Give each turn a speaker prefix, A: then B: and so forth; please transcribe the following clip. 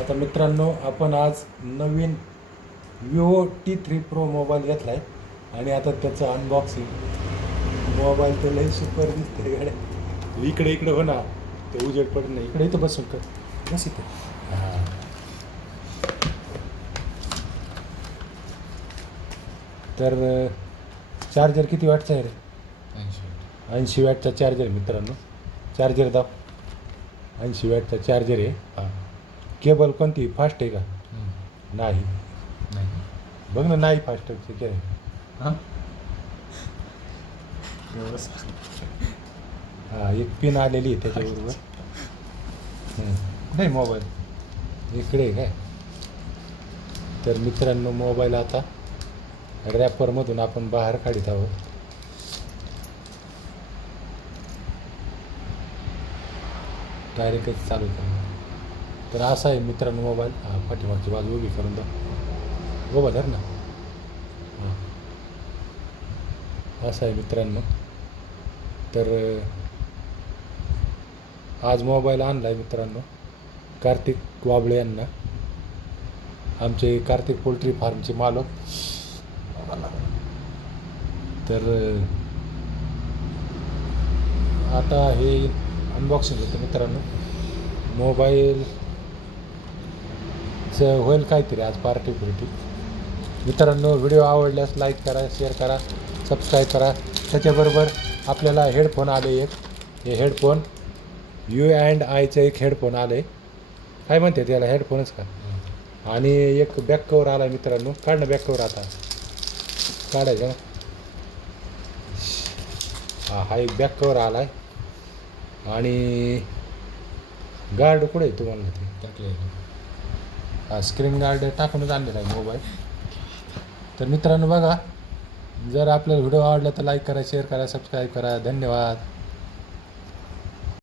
A: आता मित्रांनो आपण आज नवीन Vivo T three Pro mobile घेतला आहे आणि आता त्याचं अनबॉक्सिंग मोबाईल तर लई सुपर दिसते गाड्या. इकडे इकडे हो ना. ते उजेड पडत नाही. इकडे इथं बसून कर. बस इथे. हां तर चार्जर किती वॅटचा आहे रे?
B: ऐंशी
A: वॅटचा चार्जर मित्रांनो. चार्जर दाब. ऐंशी वॅटचा चार्जर आहे.
B: हां.
A: केबल कोणती? फास्ट आहे का. नाही.
B: नाही.
A: बघ ना नाही फास्ट आहे काय
B: हां?
A: एक पिन आलेली आहे त्याच्याबरोबर. नाही मोबाईल. इकडे आहे काय? तर मित्रांनो मोबाईल आता रॅपरमधून आपण बाहेर काढीत आहोत. डायरेक्टच चालू करू. तर असा आहे मित्रांनो मोबाईल. हां पाठीमागची बाजू उभी करून दाव उभा धर ना. हां. असं आहे मित्रांनो. तर आज मोबाईल आणला आहे मित्रांनो. कार्तिक वाबळे यांना. आमचे कार्तिक पोल्ट्री फार्मचे मालक. तर आता हे अनबॉक्सिंग होतं मित्रांनो. मोबाईल होईल काहीतरी आज पार्टी फिरटी मित्रांनो व्हिडिओ आवडल्यास लाईक करा शेअर करा सबस्क्राईब करा. त्याच्याबरोबर आपल्याला हेडफोन आले एक. हे हेडफोन यू अँड आयचं एक हेडफोन आले. काय म्हणते त्याला हेडफोनच का? आणि एक बॅक कवर आला मित्रांनो. काढ ना बॅक कवर आता. काढायचं ना? हा एक बॅक कवर आला आहे आणि गार्ड कुठे आहे तुम्हाला ते?
B: टाकले
A: स्क्रीन गार्ड टाकूनच आणलेला आहे मोबाईल तर मित्रांनो बघा जर आपल्याला व्हिडिओ आवडला तर लाईक करा शेअर करा सबस्क्राईब करा. धन्यवाद.